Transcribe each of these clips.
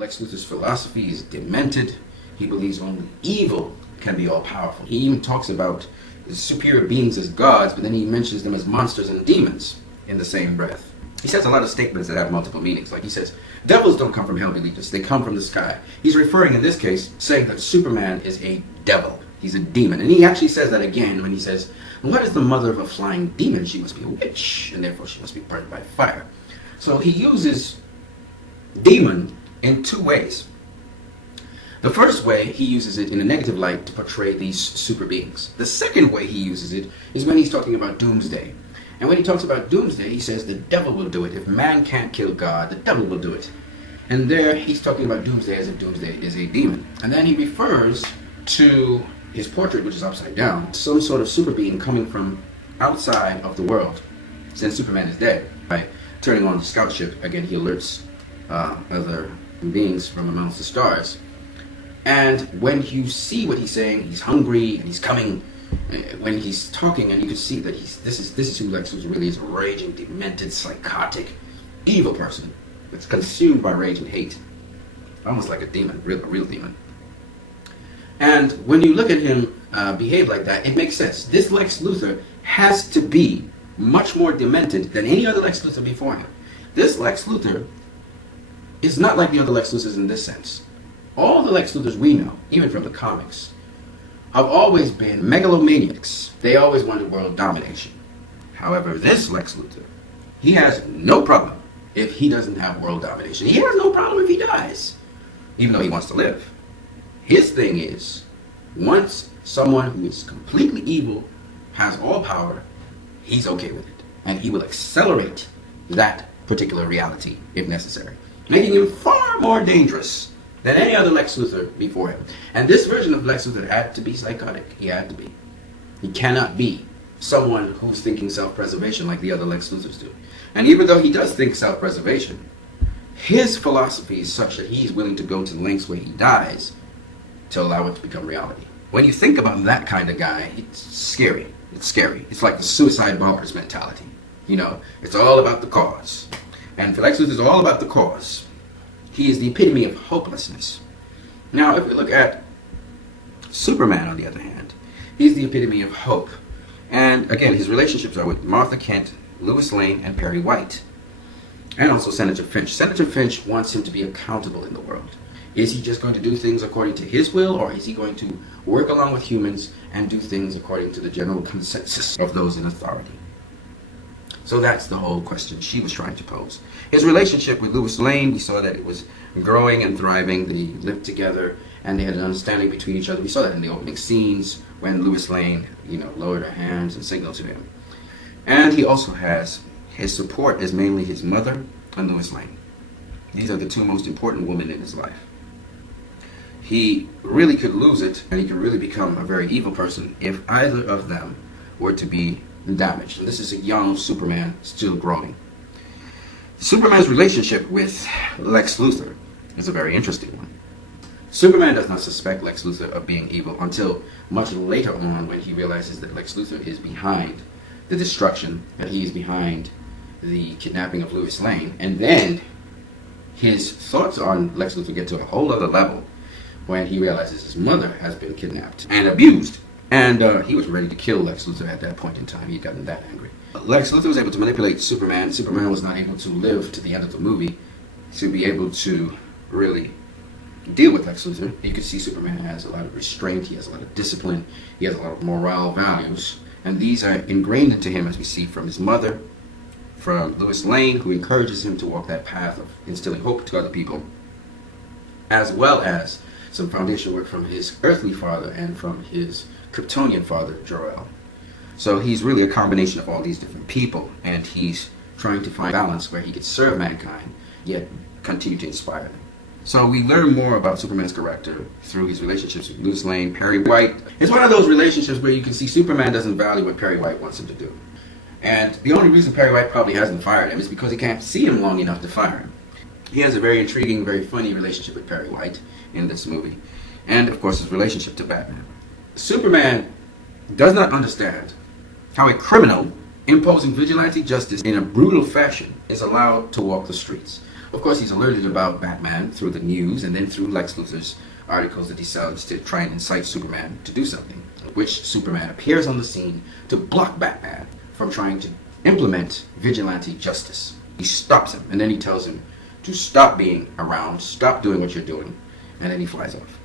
Lex Luthor's philosophy is demented. He believes only evil can be all-powerful. He even talks about superior beings as gods, but then he mentions them as monsters and demons in the same breath. He says a lot of statements that have multiple meanings. Like he says, devils don't come from hell, believers. They come from the sky. He's referring in this case, saying that Superman is a devil. He's a demon. And he actually says that again when he says, what is the mother of a flying demon? She must be a witch, and therefore she must be burned by fire. So he uses demon in two ways. The first way, he uses it in a negative light to portray these super beings. The second way he uses it is when he's talking about doomsday. And when he talks about doomsday, he says the devil will do it. If man can't kill God, the devil will do it. And there he's talking about doomsday as if doomsday is a demon. And then he refers to his portrait, which is upside down, some sort of super being coming from outside of the world, since Superman is dead. By turning on the scout ship, again he alerts other beings from amongst the stars. And when you see what he's saying, he's hungry and he's coming. When he's talking, and you can see that this is who Lex Luthor really is, a raging, demented, psychotic, evil person that's consumed by rage and hate, almost like a demon, a real demon. And when you look at him behave like that, it makes sense. This Lex Luthor has to be much more demented than any other Lex Luthor before him. This Lex Luthor is not like the other Lex Luthors in this sense. All the Lex Luthors we know, even from the comics, have always been megalomaniacs. They always wanted world domination. However, this Lex Luthor, he has no problem if he doesn't have world domination. He has no problem if he dies, even though he wants to live. His thing is, once someone who is completely evil has all power, he's okay with it. And he will accelerate that particular reality if necessary, making him far more dangerous than any other Lex Luthor before him. And this version of Lex Luthor had to be psychotic. He had to be. He cannot be someone who's thinking self-preservation like the other Lex Luthors do. And even though he does think self-preservation, his philosophy is such that he's willing to go to the lengths where he dies to allow it to become reality. When you think about that kind of guy, it's scary. It's scary. It's like the suicide bombers mentality. You know, it's all about the cause. And for Lex Luthor, it's all about the cause. He is the epitome of hopelessness. Now, if we look at Superman, on the other hand, he's the epitome of hope. And again, his relationships are with Martha Kent, Lois Lane, and Perry White. And also Senator Finch. Senator Finch wants him to be accountable in the world. Is he just going to do things according to his will, or is he going to work along with humans and do things according to the general consensus of those in authority? So that's the whole question she was trying to pose. His relationship with Lois Lane, we saw that it was growing and thriving. They lived together and they had an understanding between each other. We saw that in the opening scenes when Lois Lane, lowered her hands and signaled to him. And he also has his support is mainly his mother and Lois Lane. These are the two most important women in his life. He really could lose it, and he could really become a very evil person if either of them were to be damaged. And this is a young Superman still growing. Superman's relationship with Lex Luthor is a very interesting one. Superman does not suspect Lex Luthor of being evil until much later on, when he realizes that Lex Luthor is behind the destruction, that he is behind the kidnapping of Lois Lane. And then his thoughts on Lex Luthor get to a whole other level when he realizes his mother has been kidnapped and abused. And he was ready to kill Lex Luthor at that point in time. He had gotten that angry. Lex Luthor was able to manipulate Superman. Superman was not able to live to the end of the movie to be able to really deal with Lex Luthor. You can see Superman has a lot of restraint. He has a lot of discipline. He has a lot of moral values. And these are ingrained into him, as we see from his mother, from Lois Lane, who encourages him to walk that path of instilling hope to other people, as well as some foundation work from his earthly father and from his Kryptonian father, Jor-El. So he's really a combination of all these different people, and he's trying to find balance where he could serve mankind, yet continue to inspire them. So we learn more about Superman's character through his relationships with Lois Lane, Perry White. It's one of those relationships where you can see Superman doesn't value what Perry White wants him to do. And the only reason Perry White probably hasn't fired him is because he can't see him long enough to fire him. He has a very intriguing, very funny relationship with Perry White in this movie. And, of course, his relationship to Batman. Superman does not understand how a criminal imposing vigilante justice in a brutal fashion is allowed to walk the streets. Of course, he's alerted about Batman through the news and then through Lex Luthor's articles that he sells to try and incite Superman to do something, which Superman appears on the scene to block Batman from trying to implement vigilante justice. He stops him, and then he tells him to stop being around, stop doing what you're doing, and then he flies off.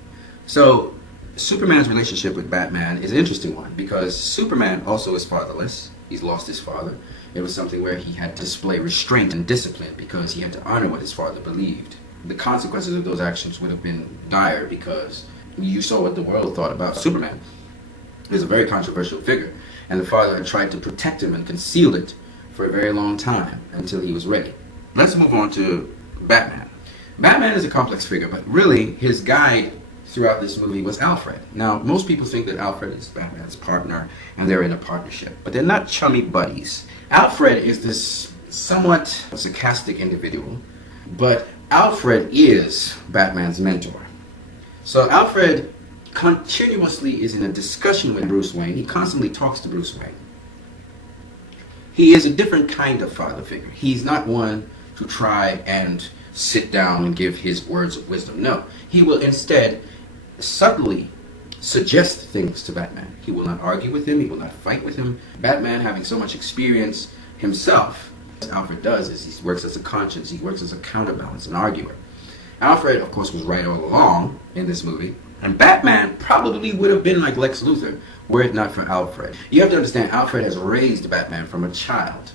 So Superman's relationship with Batman is an interesting one because Superman also is fatherless. He's lost his father. It was something where he had to display restraint and discipline because he had to honor what his father believed. The consequences of those actions would have been dire because you saw what the world thought about Superman. He was a very controversial figure, and the father had tried to protect him and concealed it for a very long time until he was ready. Let's move on to Batman. Batman is a complex figure, but really his guide throughout this movie was Alfred. Now, most people think that Alfred is Batman's partner and they're in a partnership, but they're not chummy buddies. Alfred is this somewhat sarcastic individual, but Alfred is Batman's mentor. So Alfred continuously is in a discussion with Bruce Wayne. He constantly talks to Bruce Wayne. He is a different kind of father figure. He's not one to try and sit down and give his words of wisdom. No, he will instead subtly suggest things to Batman. He will not argue with him. He will not fight with him. Batman, having so much experience himself, what Alfred does is he works as a conscience. He works as a counterbalance, an arguer. Alfred, of course, was right all along in this movie. And Batman probably would have been like Lex Luthor were it not for Alfred. You have to understand, Alfred has raised Batman from a child.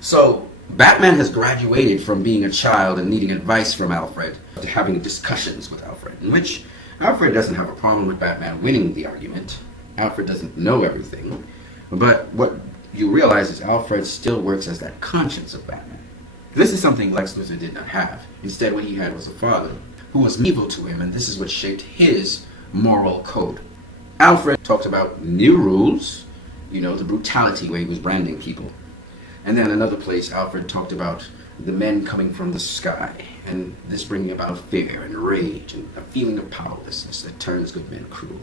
So Batman has graduated from being a child and needing advice from Alfred to having discussions with Alfred, in which Alfred doesn't have a problem with Batman winning the argument. Alfred doesn't know everything. But what you realize is Alfred still works as that conscience of Batman. This is something Lex Luthor did not have. Instead, what he had was a father who was evil to him, and this is what shaped his moral code. Alfred talked about new rules, the brutality where he was branding people. And then another place, Alfred talked about the men coming from the sky, and this bringing about fear and rage and a feeling of powerlessness that turns good men cruel.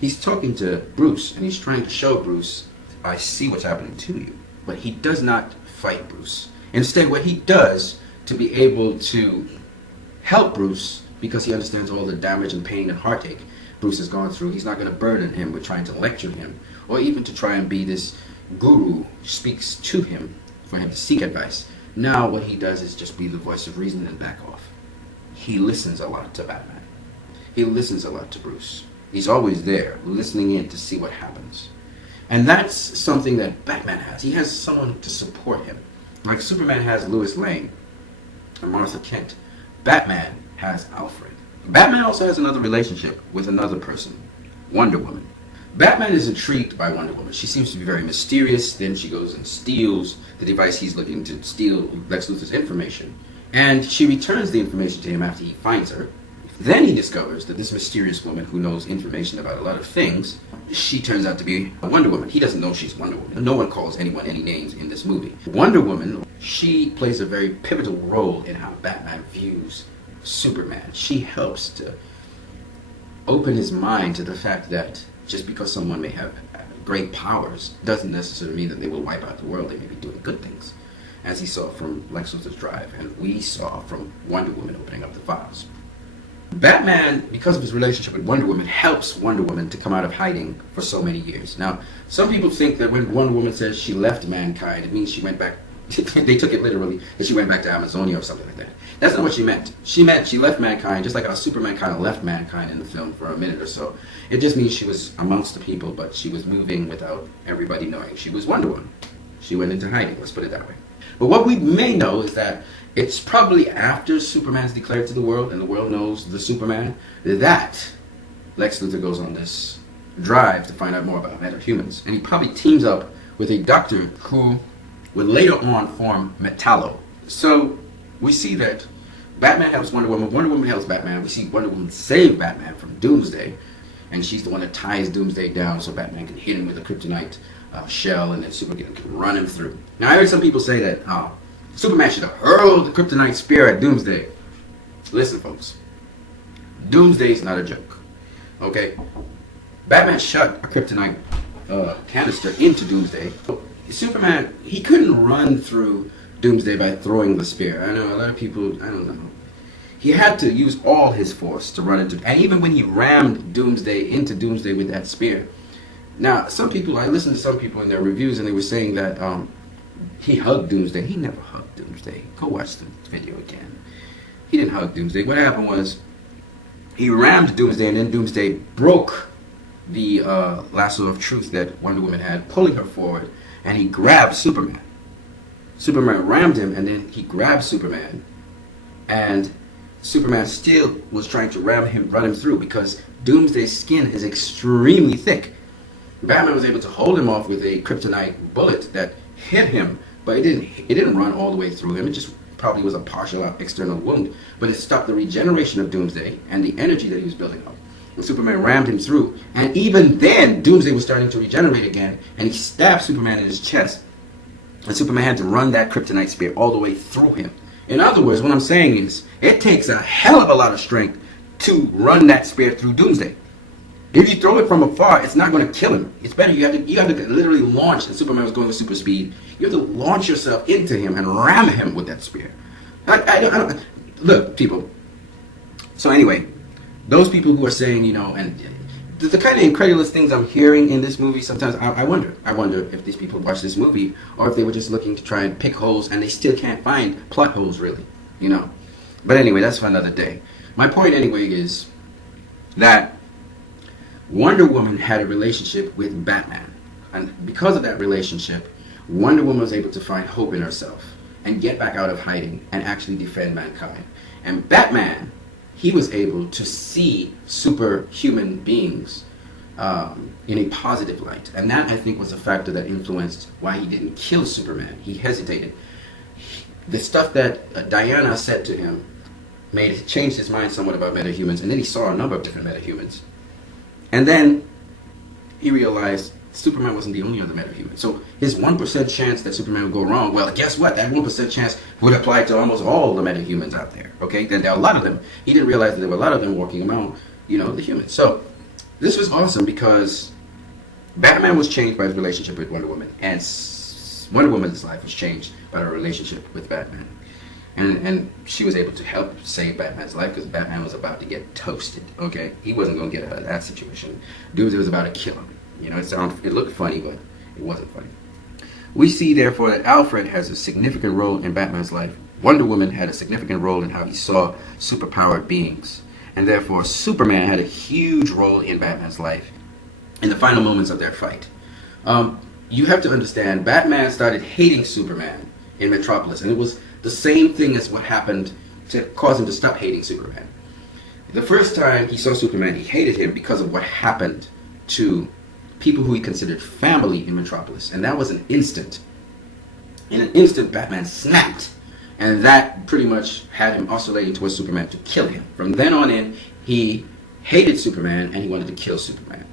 He's talking to Bruce, and he's trying to show Bruce, I see what's happening to you. But he does not fight Bruce. Instead, what he does to be able to help Bruce, because he understands all the damage and pain and heartache Bruce has gone through, he's not going to burden him with trying to lecture him, or even to try and be this guru who speaks to him for him to seek advice. Now what he does is just be the voice of reason and back off. He listens a lot to Batman. He listens a lot to Bruce. He's always there, listening in to see what happens. And that's something that Batman has. He has someone to support him. Like Superman has Lois Lane and Martha Kent. Batman has Alfred. Batman also has another relationship with another person, Wonder Woman. Batman is intrigued by Wonder Woman. She seems to be very mysterious. Then she goes and steals the device he's looking to steal, Lex Luthor's information. And she returns the information to him after he finds her. Then he discovers that this mysterious woman who knows information about a lot of things, she turns out to be Wonder Woman. He doesn't know she's Wonder Woman. No one calls anyone any names in this movie. Wonder Woman, she plays a very pivotal role in how Batman views Superman. She helps to open his mind to the fact that just because someone may have great powers doesn't necessarily mean that they will wipe out the world. They may be doing good things, as he saw from Lex Luthor's drive, and we saw from Wonder Woman opening up the files. Batman, because of his relationship with Wonder Woman, helps Wonder Woman to come out of hiding for so many years. Now, some people think that when Wonder Woman says she left mankind, it means she went back. They took it literally, that she went back to Amazonia or something like that. That's not what she meant. She meant she left mankind, just like how Superman kind of left mankind in the film for a minute or so. It just means she was amongst the people, but she was moving without everybody knowing she was Wonder Woman. She went into hiding, let's put it that way. But what we may know is that it's probably after Superman's declared to the world, and the world knows the Superman, that Lex Luthor goes on this drive to find out more about metahumans. And he probably teams up with a doctor who would later on form Metallo. So we see that Batman helps Wonder Woman, Wonder Woman helps Batman. We see Wonder Woman save Batman from Doomsday, and she's the one that ties Doomsday down so Batman can hit him with a kryptonite shell, and then Superman can run him through. Now I heard some people say that Superman should have hurled the kryptonite spear at Doomsday. Listen, folks, Doomsday is not a joke. Okay, Batman shot a kryptonite canister into Doomsday. Superman, he couldn't run through Doomsday by throwing the spear. I know a lot of people, I don't know. He had to use all his force to run into, and even when he rammed Doomsday into Doomsday with that spear. Now, some people, I listened to some people in their reviews, and they were saying that he hugged Doomsday. He never hugged Doomsday. Go watch the video again. He didn't hug Doomsday. What happened was, he rammed Doomsday, and then Doomsday broke the lasso of truth that Wonder Woman had, pulling her forward, and he grabbed Superman. Superman rammed him, and then he grabbed Superman, and Superman still was trying to run him through because Doomsday's skin is extremely thick. Batman was able to hold him off with a kryptonite bullet that hit him, but it didn't run all the way through him. It just probably was a partial external wound, but it stopped the regeneration of Doomsday and the energy that he was building up. And Superman rammed him through, and even then Doomsday was starting to regenerate again, and he stabbed Superman in his chest, and Superman had to run that kryptonite spear all the way through him. In other words, what I'm saying is, it takes a hell of a lot of strength to run that spear through Doomsday. If you throw it from afar, it's not going to kill him. It's better you have to literally launch, and Superman was going with super speed. You have to launch yourself into him and ram him with that spear. I don't look, people. So anyway, those people who are saying, and the kind of incredulous things I'm hearing in this movie, sometimes I wonder if these people watch this movie or if they were just looking to try and pick holes and they still can't find plot holes, really, But anyway, that's for another day. My point anyway is that Wonder Woman had a relationship with Batman, and because of that relationship, Wonder Woman was able to find hope in herself and get back out of hiding and actually defend mankind. And Batman, he was able to see superhuman beings in a positive light. And that, I think, was a factor that influenced why he didn't kill Superman. He hesitated. The stuff that Diana said to him changed his mind somewhat about metahumans, and then he saw a number of different metahumans. And then he realized Superman wasn't the only other metahuman. So his 1% chance that Superman would go wrong, well, guess what? That 1% chance would apply to almost all the metahumans out there. Okay? Then there are a lot of them. He didn't realize that there were a lot of them walking around, the humans. So this was awesome because Batman was changed by his relationship with Wonder Woman, and Wonder Woman's life was changed by her relationship with Batman. And she was able to help save Batman's life because Batman was about to get toasted, okay? He wasn't going to get out of that situation. Dude was about to kill him. It looked funny, but it wasn't funny. We see, therefore, that Alfred has a significant role in Batman's life. Wonder Woman had a significant role in how he saw superpowered beings. And therefore, Superman had a huge role in Batman's life in the final moments of their fight. You have to understand, Batman started hating Superman in Metropolis, and it was the same thing as what happened to cause him to stop hating Superman. The first time he saw Superman, he hated him because of what happened to people who he considered family in Metropolis. And that was an instant. In an instant, Batman snapped. And that pretty much had him oscillating towards Superman to kill him. From then on in, he hated Superman and he wanted to kill Superman.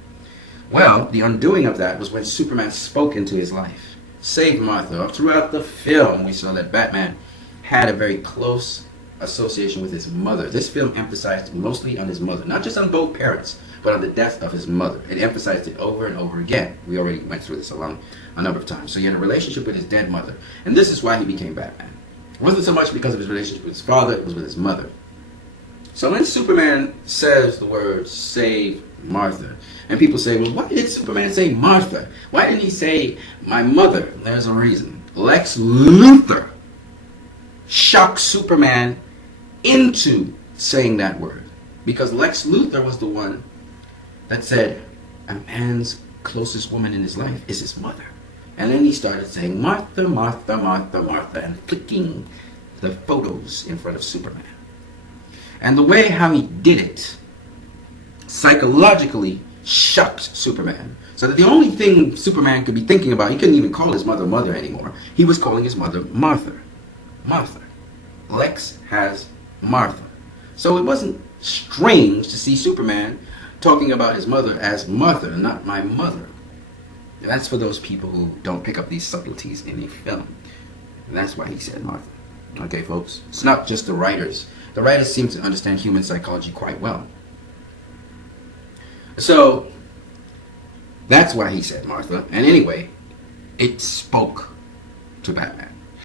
Well, the undoing of that was when Superman spoke into his life, saved Martha. Throughout the film, we saw that Batman had a very close association with his mother. This film emphasized mostly on his mother, not just on both parents, but on the death of his mother. It emphasized it over and over again. We already went through this a number of times. So he had a relationship with his dead mother, and this is why he became Batman. It wasn't so much because of his relationship with his father, it was with his mother. So when Superman says the word save Martha, and people say, well, why did Superman say Martha? Why didn't he say my mother? There's a reason. Lex Luthor shocked Superman into saying that word. Because Lex Luthor was the one that said a man's closest woman in his life is his mother. And then he started saying Martha, Martha, Martha, Martha, and flicking the photos in front of Superman. And the way how he did it psychologically shocked Superman. So that the only thing Superman could be thinking about, he couldn't even call his mother Mother anymore. He was calling his mother Martha. Martha. Lex has Martha. So it wasn't strange to see Superman talking about his mother as Martha, not my mother. And that's for those people who don't pick up these subtleties in a film. And that's why he said Martha. Okay, folks? It's not just the writers. The writers seem to understand human psychology quite well. So, that's why he said Martha. And anyway, it spoke to Batman.